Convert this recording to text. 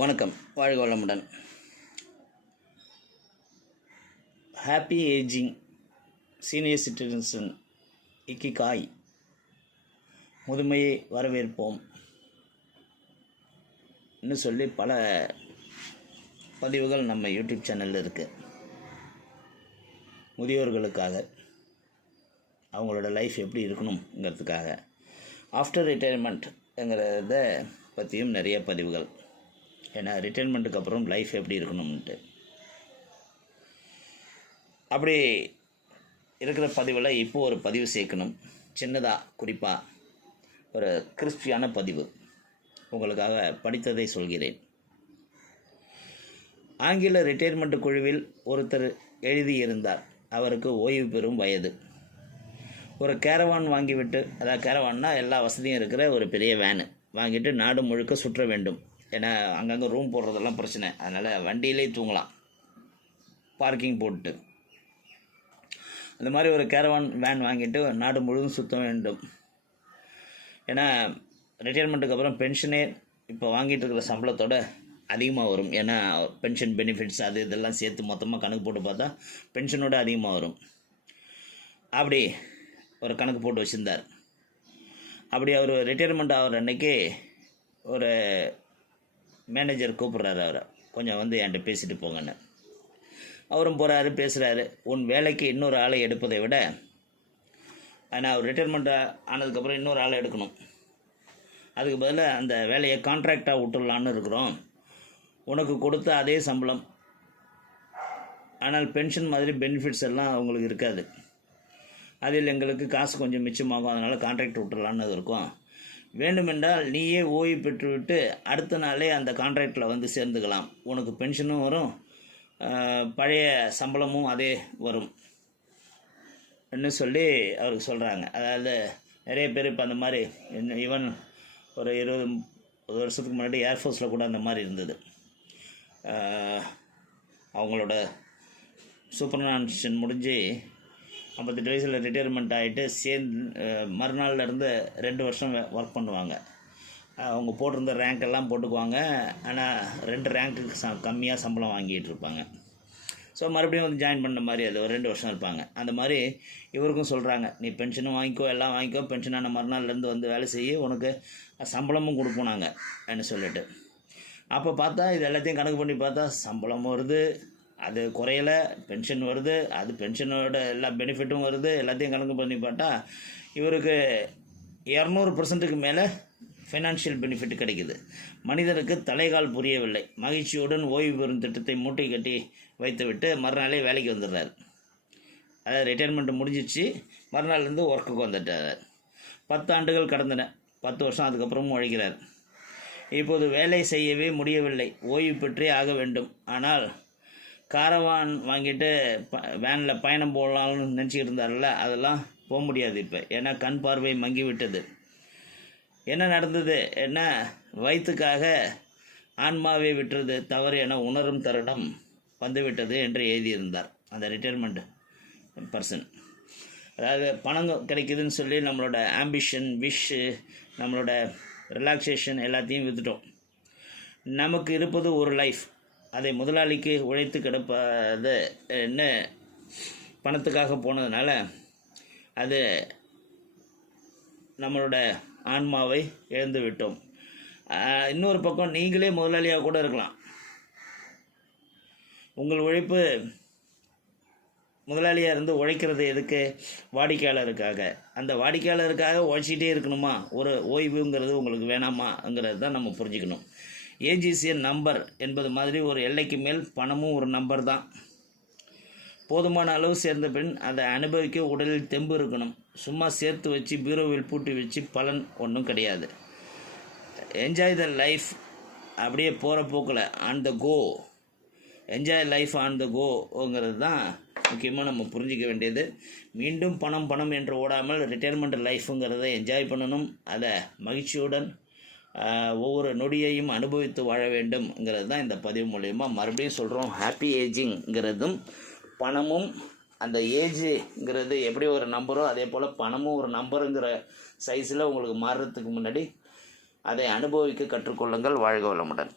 வணக்கம். வாழ்க வளமுடன். Happy ageing senior citizen ikigai முதுமையை வரவேற்போம். இன்னும் சொல்லி பல பதிவுகள் நம்ம யூடியூப் சேனலில் இருக்குது முதியோர்களுக்காக அவங்களோட லைஃப் எப்படி இருக்கணுங்கிறதுக்காக ஆஃப்டர் ரிட்டையர்மெண்ட்ங்கிறத பற்றியும் நிறைய பதிவுகள். ஏன்னா ரிட்டைர்மெண்ட்டுக்கு அப்புறம் லைஃப் எப்படி இருக்கணும்ன்ட்டு. அப்படி இருக்கிற பதிவில் இப்போ ஒரு பதிவு சேர்க்கணும். சின்னதாக குறிப்பாக ஒரு கிறிஸ்பியான பதிவு. உங்களுக்காக படித்ததை சொல்கிறேன். ஆங்கில ரிட்டையர்மெண்ட் குழுவில் ஒருத்தர் எழுதியிருந்தார். அவருக்கு ஓய்வு பெறும் வயது. ஒரு கேரவான் வாங்கிவிட்டு அதாவது கேரவான்னா எல்லா வசதியும் இருக்கிற ஒரு பெரிய வேனு வாங்கிட்டு நாடு முழுக்க சுற்ற வேண்டும். ஏன்னா அங்கங்கே ரூம் போடுறதெல்லாம் பிரச்சனை. அதனால் வண்டியிலே தூங்கலாம். பார்க்கிங் போட்டு அந்த மாதிரி ஒரு கேரவான் வேன் வாங்கிட்டு நாடு முழுவதும் சுற்ற வேண்டும். ஏன்னா ரிட்டையர்மெண்ட்டுக்கு அப்புறம் பென்ஷனே இப்போ வாங்கிட்டு இருக்கிற சம்பளத்தோட அதிகமாக வரும். ஏன்னா பென்ஷன் பெனிஃபிட்ஸ் அது இதெல்லாம் சேர்த்து மொத்தமாக கணக்கு போட்டு பார்த்தா பென்ஷனோட அதிகமாக வரும். அப்படி ஒரு கணக்கு போட்டு வச்சுருந்தார். அப்படி அவர் ரிட்டையர்மெண்ட் ஆகிற அன்னைக்கு ஒரு மேனேஜர் கூப்பிட்றாரு அவரை. கொஞ்சம் வந்து என்கிட்ட பேசிட்டு போங்கன்னு. அவரும் போகிறாரு பேசுகிறாரு உன் வேலைக்கு இன்னொரு ஆளை எடுப்பதை விட ஆனால் அவர் ரிட்டைர்மெண்ட் ஆனதுக்கப்புறம் இன்னொரு ஆளை எடுக்கணும். அதுக்கு பதிலாக அந்த வேலையை கான்ட்ராக்டாக விட்டுடலான்னு இருக்கிறோம். உனக்கு கொடுத்த அதே சம்பளம். ஆனால் பென்ஷன் மாதிரி பெனிஃபிட்ஸ் எல்லாம் அவங்களுக்கு இருக்காது. அதில் எங்களுக்கு காசு கொஞ்சம் மிச்சமாகும். அதனால் கான்ட்ராக்ட் விட்டுடலான்னு இருக்கும். வேண்டுமென்றால் நீயே ஓய்வு பெற்றுவிட்டு அடுத்த நாளே அந்த கான்ட்ராக்டில் வந்து சேர்ந்துக்கலாம். உனக்கு பென்ஷனும் வரும். பழைய சம்பளமும் அதே வரும். ன்னு சொல்லி அவருக்கு சொல்கிறாங்க அதாவது நிறைய பேர் இப்போ அந்த மாதிரி ஈவன் ஒரு இருபது முப்பது வருஷத்துக்கு முன்னாடி ஏர்ஃபோர்ஸில் கூட அந்த மாதிரி இருந்தது. அவங்களோட சூப்பர்னான்ஷன் முடிஞ்சு ஐம்பத்தெட்டு வயசில் ரிட்டையர்மெண்ட் ஆகிட்டு சேர்ந்து மறுநாள்லேருந்து ரெண்டு வருஷம் ஒர்க் பண்ணுவாங்க. அவங்க போட்டிருந்த ரேங்க் எல்லாம் போட்டுக்குவாங்க. ஆனால் ரெண்டு ரேங்க்குக்கு ச கம்மியாக சம்பளம் வாங்கிட்டு இருப்பாங்க. ஸோ மறுபடியும் வந்து ஜாயின் பண்ண மாதிரி அது ஒரு ரெண்டு வருஷம் இருப்பாங்க. அந்த மாதிரி இவருக்கும் சொல்கிறாங்க நீ பென்ஷனும் வாங்கிக்கோ எல்லாம் வாங்கிக்கோ. பென்ஷனான மறுநாள்லேருந்து வந்து வேலை செய்ய உனக்கு சம்பளமும் கொடுப்போம் நாங்கள் என்ன சொல்லிட்டு. அப்போ பார்த்தா இது எல்லாத்தையும் கணக்கு பண்ணி பார்த்தா சம்பளம் வருது. அது குறையல பென்ஷன் வருது அது பென்ஷனோட எல்லா பெனிஃபிட்டும் வருது எல்லாத்தையும் கணக்கு பண்ணி பார்த்தா இவருக்கு இரநூறு பர்சன்ட்டுக்கு மேலே ஃபைனான்ஷியல் பெனிஃபிட் கிடைக்குது. மனிதனுக்கு தலைகால் புரியவில்லை. மகிழ்ச்சியுடன் ஓய்வு பெறும் திட்டத்தை மூட்டை கட்டி வைத்துவிட்டு மறுநாளே வேலைக்கு வந்துடுறாரு. அதாவது ரிட்டையர்மெண்ட் முடிஞ்சிச்சு. மறுநாள்லேருந்து ஒர்க்குக்கு வந்துட்டார். பத்து ஆண்டுகள் கடந்தன. பத்து வருஷம் அதுக்கப்புறமும் உழைக்கிறார். இப்போது வேலை செய்யவே முடியவில்லை. ஓய்வு பெற்றே ஆக வேண்டும். ஆனால் காரவான் வாங்கிட்டு ப வேனில் பயணம் போடலாம்னு நினச்சிக்கிட்டு இருந்தார்ல அதெல்லாம் போக முடியாது இப்போ. ஏன்னா கண் பார்வை மங்கி விட்டது. என்ன நடந்தது? என்ன? வயிற்றுக்காக ஆன்மாவை விட்டுறது தவறு என உணரும் தருணம் வந்துவிட்டது என்று எழுதியிருந்தார் அந்த ரிட்டையர்மெண்ட் பர்சன் அதாவது பணம் கிடைக்குதுன்னு சொல்லி நம்மளோட ஆம்பிஷன் விஷ்ஷு நம்மளோட ரிலாக்ஸேஷன் எல்லாத்தையும் விற்றுட்டோம் நமக்கு இருப்பது ஒரு லைஃப் அதை முதலாளிக்கு உழைத்து கிடப்பது என்ன பணத்துக்காக போனதுனால அது நம்மளோட ஆன்மாவை இழந்து விட்டோம். இன்னொரு பக்கம் நீங்களே முதலாளியாக கூட இருக்கலாம். உங்கள் உழைப்பு முதலாளியாக இருந்து உழைக்கிறது எதுக்கு? வாடிக்கையாளருக்காக. அந்த வாடிக்கையாளருக்காக உழைச்சிட்டே இருக்கணுமா? ஒரு ஓய்வுங்கிறது உங்களுக்கு வேணாமாங்கிறது தான் நம்ம புரிஞ்சுக்கணும். ஏஜிசிஎன் நம்பர் என்பது மாதிரி ஒரு எல்லைக்கு மேல் பணமும் ஒரு நம்பர் தான். போதுமான அளவு சேர்ந்த பின் அதை அனுபவிக்க உடலில் தெம்பு இருக்கணும். சும்மா சேர்த்து வச்சு பீரோவில் பூட்டி வச்சு பலன் ஒன்றும் கிடையாது. என்ஜாய் த லைஃப் அப்படியே போகிற போக்கில் on the go enjoy life on the கோங்கிறது தான் முக்கியமாக நம்ம புரிஞ்சிக்க வேண்டியது. மீண்டும் பணம் பணம் என்று ஓடாமல் ரிட்டையர்மெண்ட் லைஃப்புங்கிறத என்ஜாய் பண்ணணும். அதை மகிழ்ச்சியுடன் ஒவ்வொரு நொடியையும் அனுபவித்து வாழ வேண்டும்ங்கிறது தான் இந்த பதிவு மூலயமா மறுபடியும் சொல்கிறோம் ஹாப்பி ஏஜிங்கிறதும் பணமும் அந்த ஏஜுங்கிறது எப்படி ஒரு நம்பரோ அதே போல் பணமும் ஒரு நம்பருங்கிற சைஸில் உங்களுக்கு மாறுறதுக்கு முன்னாடி அதை அனுபவிக்க கற்றுக்கொள்ளுங்கள். வாழ்க வளமுடன்.